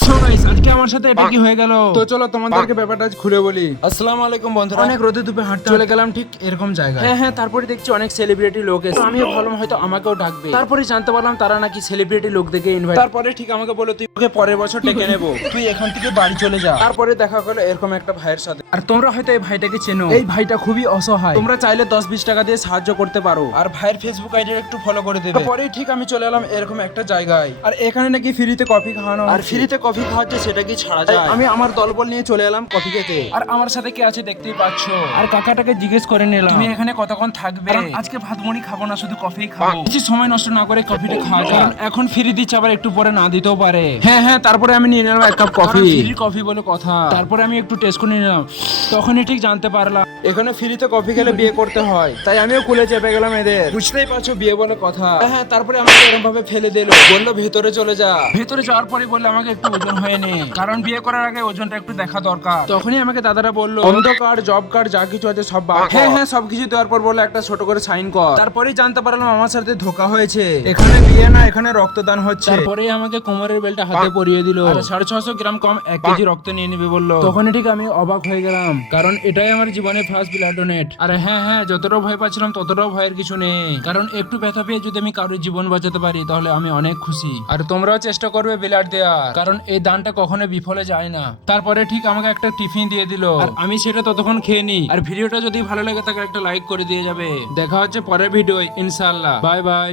So guys আজকে আমার সাথে এটা কি হয়ে গেল। তো চলো তোমাদেরকে ব্যাপারটা আজ খুলে বলি। আসসালামু আলাইকুম বন্ধুরা। অনেক রোদে দুপে হাঁটতে চলে গেলাম ঠিক এরকম জায়গায়। হ্যাঁ, তারপরে দেখছি অনেক সেলিব্রিটি লোক এসে। আমিও ভাবলাম হয়তো আমাকেও ডাকবে। তারপরে জানতে পারলাম তারা নাকি সেলিব্রিটি লোকদেরকে ইনভাইট। তারপরে ঠিক আমাকে বললো তুই ওকে পরের বছর ডেকে নেবো, তুই এখান থেকে বাড়ি চলে যা। তারপরে দেখা গেল এরকম একটা ভাইয়ের সাথে। আর তোমরা হয়তো এই ভাইটাকে চেনো। এই ভাইটা খুবই অসহায়, তোমরা চাইলে 10-20 টাকা দিয়ে সাহায্য করতে পারো আর ভাইয়ের ফেসবুক আইডি একটু ফলো করে দেবে। পরে ঠিক আমি চলে এলাম এরকম একটা জায়গায়, আর এখানে নাকি ফ্রিতে কফি খাওয়ানো আর ফ্রিতে কফি খাওয়াচ্ছে, সেটা কি ছাড়া যায়? আমি আমার দলবল নিয়ে চলে এলাম কফি খেতে। আর আমার সাথে কে আছে দেখতেই পাচ্ছ। আর কাকাটাকে জিজ্ঞেস করে নিলাম তুমি এখানে কতক্ষণ থাকবে, কারণ আজকে ভাত মুড়ি খাবো না, শুধু কফি খাবো। কিছু সময় নষ্ট না করে কফিটা খাওয়া যায়, কারণ এখন ফ্রি দিচ্ছে, আবার একটু পরে না দিতেও পারে। হ্যাঁ, তারপরে আমি নিয়ে নিলাম এক কাপ কফি। ফ্রি কফি বলে কথা। তারপরে আমি একটু টেস্ট করে নিলাম, তখনই ঠিক জানতে পারলাম এখানে ফ্রিতে কফি খেলে বিয়ে করতে হয়, তাই আমিও কুলে চেপে গেলাম এদের। বুঝতেই পারছো বিয়ে বলে কথা। হ্যাঁ, তারপরে আমাকে এরকম ভাবে ফেলে দিল, বললো ভেতরে চলে যা। ভেতরে যাওয়ার পরে বললে আমাকে একটু ওজন হয়ে নে, কারণ বিয়ে করার আগে ওজনটা একটু দেখা দরকার। তখনই আমাকে দাদারা বললো অন্ধ কার্ড, জব কার্ড যা কিছু আছে সব বার কর। হ্যাঁ, সবকিছু দেওয়ার পর বললো একটা ছোট করে সাইন কর। তারপরেই জানতে পারলাম আমার সাথে ধোকা হয়েছে, এখানে বিয়ে না, এখানে রক্তদান হচ্ছে। তারপরে আমাকে কোমরের বেলটা হাতে পরিয়ে দিল, 650 গ্রাম কম 1 কেজি রক্ত নিয়ে নিবে বললো। তখনই ঠিক আমি অবাক হয়ে গেলাম, কারণ এটাই আমার জীবনের ফার্স্ট ব্লাড ডোনেট। আর হ্যাঁ, যতটাও ভয় পাচ্ছিলাম ততটাও ভয়ের কিছু নেই, কারণ একটু ব্যথা পেয়ে যদি আমি কারোর জীবন বাঁচাতে পারি তাহলে আমি অনেক খুশি। আর তোমরাও চেষ্টা করবে ব্লাড দেওয়ার, কারণ এই দানটা কখনো বিফলে যায় না। তারপরে ঠিক আমাকে একটা টিফিন দিয়ে দিল, আর আমি সেটা ততক্ষণ খেয়ে নিই। আর ভিডিওটা যদি ভালো লাগে তাকে একটা লাইক করে দিয়ে যাবে। দেখা হচ্ছে পরের ভিডিও ইনশাআল্লাহ। Bye bye.